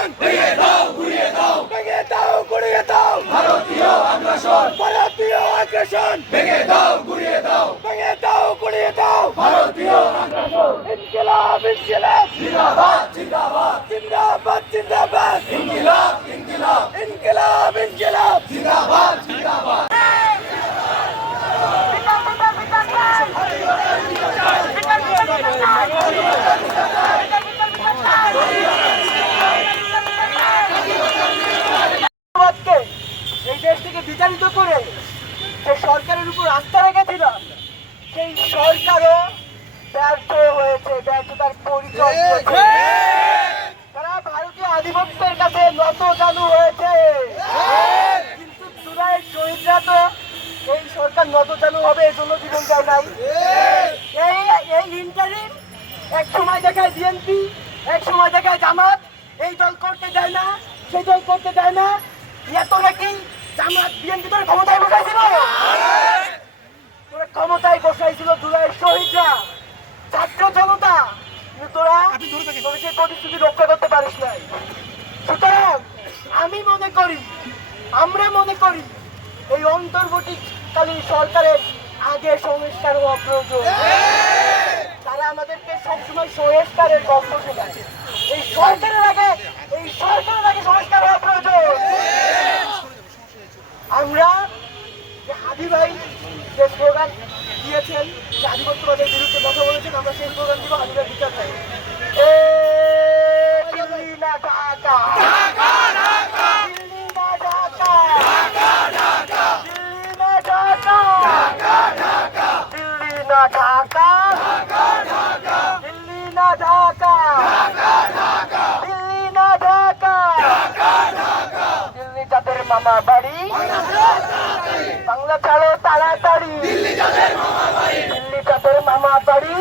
আগ্রাসন ভেঙে দাও গুড়িয়ে দাও ভেঙে দাও গুড়িয়ে দাও ভারতীয় আগ্রাসন ভেঙে দাও গুড়িয়ে দাও ভেঙে দাও গুড়িয়ে দাও ভারতীয় আগ্রাসন ইনকিলাব ইনকিলাব জিন্দাবাদ জিন্দাবাদ জিন্দাবাদ জিন্দাবাদ ইনকিলাব ইনকিলাব ইনকিলাব ইনকিলাব জিন্দাবাদ জিন্দাবাদ এই দেশ থেকে বিতাড়িত করে যে সরকারের উপর আস্থা রেখেছিলাম সেই সরকারও ব্যর্থ হয়েছে, ব্যর্থতার পরিচয় দিয়েছে। তারা ভারতীয় আধিপত্যের কাছে নত জানু হয়েছে, কিন্তু জুলাইয়ের শহীদরা তো এই সরকার নত জানু হবে এই জন্য জীবন দেয় নাই। এই ইন্টারিম এক সময় দেখায় বিএনপি, এক সময় দেখায় জামাত, এই দল করতে দেয় না, সেই দল করতে দেয় না। এত নাকি জামাত বিএনপি তোর ক্ষমতায় বসাইছিল, তোরা ক্ষমতায় বসাইছিল জুলাইয়ের শহীদরা, ছাত্র জনতা, কিন্তু তোরা সেই প্রতিশ্রুতি রক্ষা করতে পারিস নাই। সুতরাং আমি মনে করি, আমরা মনে করি এই অন্তর্বর্তীকালীন সরকারের আগে সংস্কার হওয়া প্রয়োজন। তারা আমাদেরকে সবসময় সংস্কারের গল্প শেখাচ্ছে। এই সরকারের আগে সংস্কার হওয়া প্রয়োজন। আমরা যে হাদি ভাই যে স্লোগান দিয়েছেন, যে আধিপত্যবাদের বিরুদ্ধে কথা বলেছেন, আমরা সেই স্লোগান দিব, হাদিদের বিচার চাই। দিল্লি না ঢাকা, দিল্লি না ঢাকা, দিল্লি না ঢাকা, দিল্লি না ঢাকা, দিল্লি না ঢাকা, দিল্লি না ঢাকা, দিল্লি যাদের মামা বাড়ি, বাংলা ছাড়ো তাড়াতাড়ি, দিল্লি যাদের মামা বাড়ি,